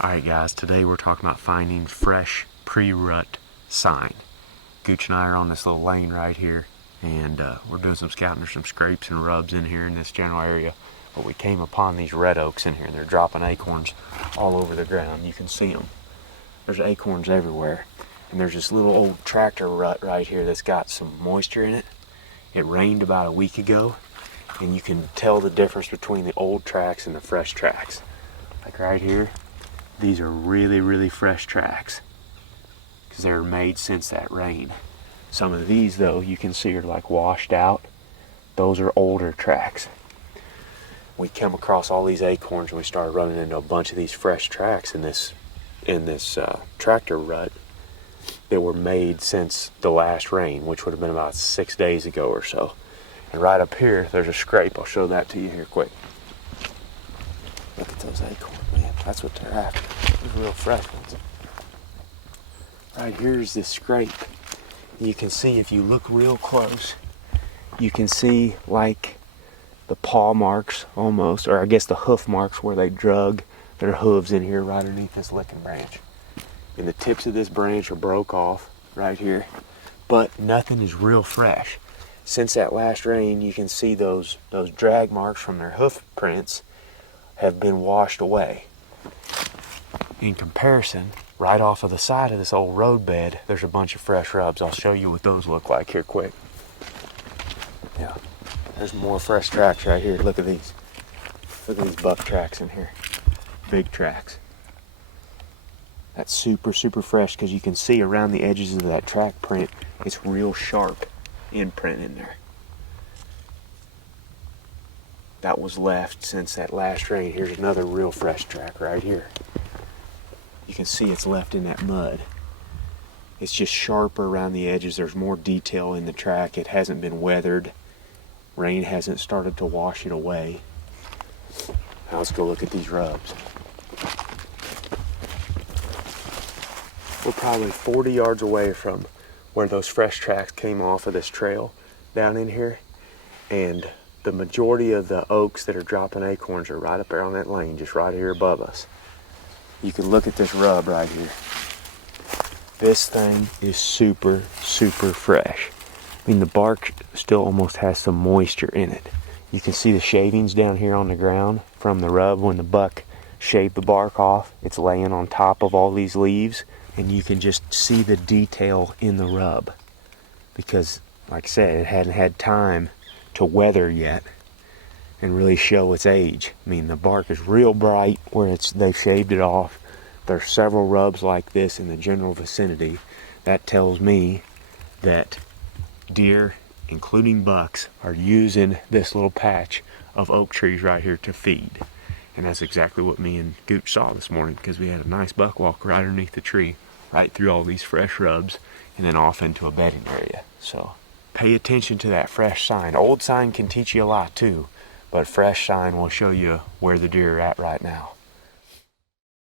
Alright guys, today we're talking about finding fresh pre-rut sign. Gooch and I are on this little lane right here, and we're doing some scouting. There's some scrapes and rubs in here in this general area, but we came upon these red oaks in here, and they're dropping acorns all over the ground. You can see them. There's acorns everywhere, and there's this little old tractor rut right here that's got some moisture in it. It rained about a week ago, and you can tell the difference between the old tracks and the fresh tracks. Like right here, these are really fresh tracks because they were made since that rain. Some of these though, you can see are like washed out. Those are older tracks. We come across all these acorns and we started running into a bunch of these fresh tracks in this tractor rut that were made since the last rain, which would have been about 6 days ago or so. And right up here, there's a scrape. I'll show that to you here quick. Look at those acorns, man. That's what they're after. Those real fresh ones. Right here's this scrape. You can see, if you look real close, you can see like the paw marks almost, or I guess the hoof marks where they drug their hooves in here right underneath this licking branch. And the tips of this branch are broke off right here, but nothing is real fresh. Since that last rain, you can see those drag marks from their hoof prints have been washed away. In comparison, right off of the side of this old road bed, there's a bunch of fresh rubs. I'll show you what those look like here quick. Yeah, there's more fresh tracks right here. Look at these. Look at these buck tracks in here. Big tracks. That's super fresh because you can see around the edges of that track print, it's real sharp imprint in there. That was left since that last rain. Here's another real fresh track right here. You can see it's left in that mud. It's just sharper around the edges. There's more detail in the track. It hasn't been weathered. Rain hasn't started to wash it away. Now let's go look at these rubs. We're probably 40 yards away from where those fresh tracks came off of this trail down in here, and the majority of the oaks that are dropping acorns are right up there on that lane, just right here above us. You can look at this rub right here. This thing is super fresh. I mean, the bark still almost has some moisture in it. You can see the shavings down here on the ground from the rub when the buck shaved the bark off. It's laying on top of all these leaves, and you can just see the detail in the rub because, like I said, it hadn't had time to weather yet and really show its age. I mean, the bark is real bright where they shaved it off. There's several rubs like this in the general vicinity. That tells me that deer, including bucks, are using this little patch of oak trees right here to feed. And that's exactly what me and Gooch saw this morning, because we had a nice buck walk right underneath the tree, right through all these fresh rubs, and then off into a bedding area. So pay attention to that fresh sign. Old sign can teach you a lot too, but fresh sign will show you where the deer are at right now.